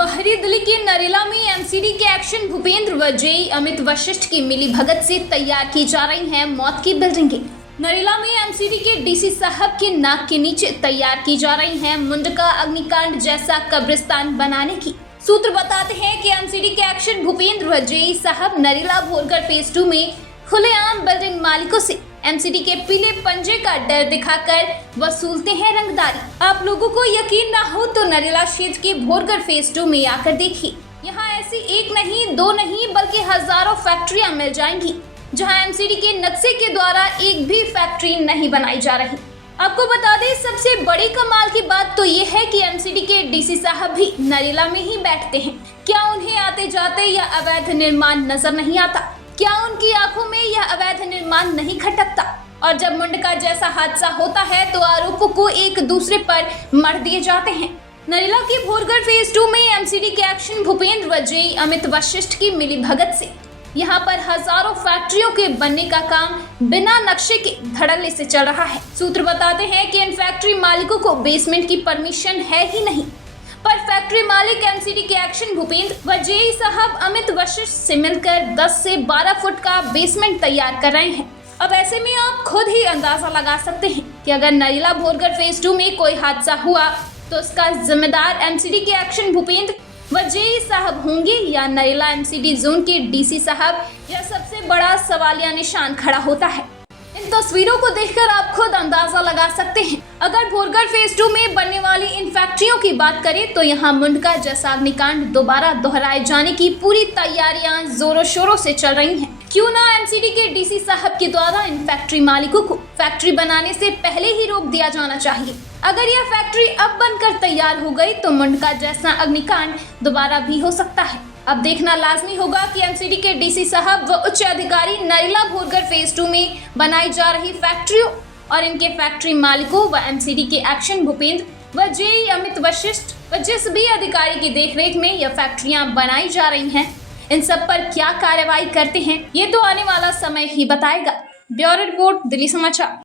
बाहरी दिल्ली के नरेला में एमसीडी के एक्शन भूपेंद्र व जेई अमित वशिष्ठ की मिली भगत से तैयार की जा रही हैं मौत की बिल्डिंगें। नरेला में एमसीडी के डीसी साहब के नाक के नीचे तैयार की जा रही हैं मुंडका अग्निकांड जैसा कब्रिस्तान बनाने की। सूत्र बताते हैं कि एमसीडी के एक्शन भूपेंद्र व जेई साहब नरेला भोरगढ़ फेज 2 में खुलेआम बिल्डिंग मालिकों से एमसीडी के पीले पंजे का डर दिखाकर वसूलते हैं रंगदारी। आप लोगों को यकीन ना हो तो नरेला क्षेत्र के भोरगढ़ फेज 2 में आकर देखिए। यहाँ ऐसी एक नहीं, दो नहीं बल्कि हजारों फैक्ट्रियां मिल जाएंगी जहाँ एमसीडी के नक्शे के द्वारा एक भी फैक्ट्री नहीं बनाई जा रही। आपको बता दें, सबसे बड़ी कमाल की बात तो ये है कि एमसीडी के डीसी साहब भी नरेला में ही बैठते हैं। क्या उन्हें आते जाते या अवैध निर्माण नजर नहीं आता? क्या उनकी आंखों में यह अवैध निर्माण नहीं खटकता? और जब मुंडका जैसा हादसा होता है तो आरोपों को एक दूसरे पर मर दिए जाते हैं। नरेला के भोरगढ़ फेज 2 में एमसीडी के एक्शन भूपेंद्र व जेई अमित वशिष्ठ की मिली भगत से यहाँ पर हजारों फैक्ट्रियों के बनने का काम बिना नक्शे के धड़ल्ले से चल रहा है। सूत्र बताते हैं कि इन फैक्ट्री मालिकों को बेसमेंट की परमिशन है ही नहीं, पर फैक्ट्री मालिक एमसीडी के एक्शन भूपेंद्र व जेई साहब अमित वशिष्ठ से मिलकर 10 से 12 फुट का बेसमेंट तैयार कर रहे हैं। अब ऐसे में आप खुद ही अंदाजा लगा सकते हैं कि अगर नरेला भोरगढ़ फेज 2 में कोई हादसा हुआ तो उसका जिम्मेदार एमसीडी के एक्शन भूपेंद्र व जेई साहब होंगे या नरेला एमसीडी जोन के डीसी साहब। यह सबसे बड़ा सवालिया निशान खड़ा होता है। इन तस्वीरों को देखकर आप खुद अंदाजा लगा सकते हैं। अगर भोरगढ़ फेज 2 में बनने वाली इन फैक्ट्रियों की बात करें तो यहाँ मुंडका जैसा अग्निकांड दोबारा दोहराए जाने की पूरी तैयारियां जोरों शोरों से चल रही हैं। क्यों ना एमसीडी के डीसी साहब के द्वारा इन फैक्ट्री मालिकों को फैक्ट्री बनाने से पहले ही रोक दिया जाना चाहिए। अगर यह फैक्ट्री अब बनकर तैयार हो गई तो मुंडका जैसा अग्निकांड दोबारा भी हो सकता है। अब देखना लाजमी होगा कि एमसीडी के डीसी साहब व उच्च अधिकारी नरेला भोरगढ़ फेज 2 में बनाई जा रही फैक्ट्रियों और इनके फैक्ट्री मालिकों व एमसीडी के एक्शन भूपेंद्र व जेई अमित वशिष्ठ व जिस भी अधिकारी की देखरेख में यह फैक्ट्रियां बनाई जा रही हैं, इन सब पर क्या कार्रवाई करते हैं ये तो आने वाला समय ही बताएगा। ब्यूरो रिपोर्ट, दिल्ली समाचार।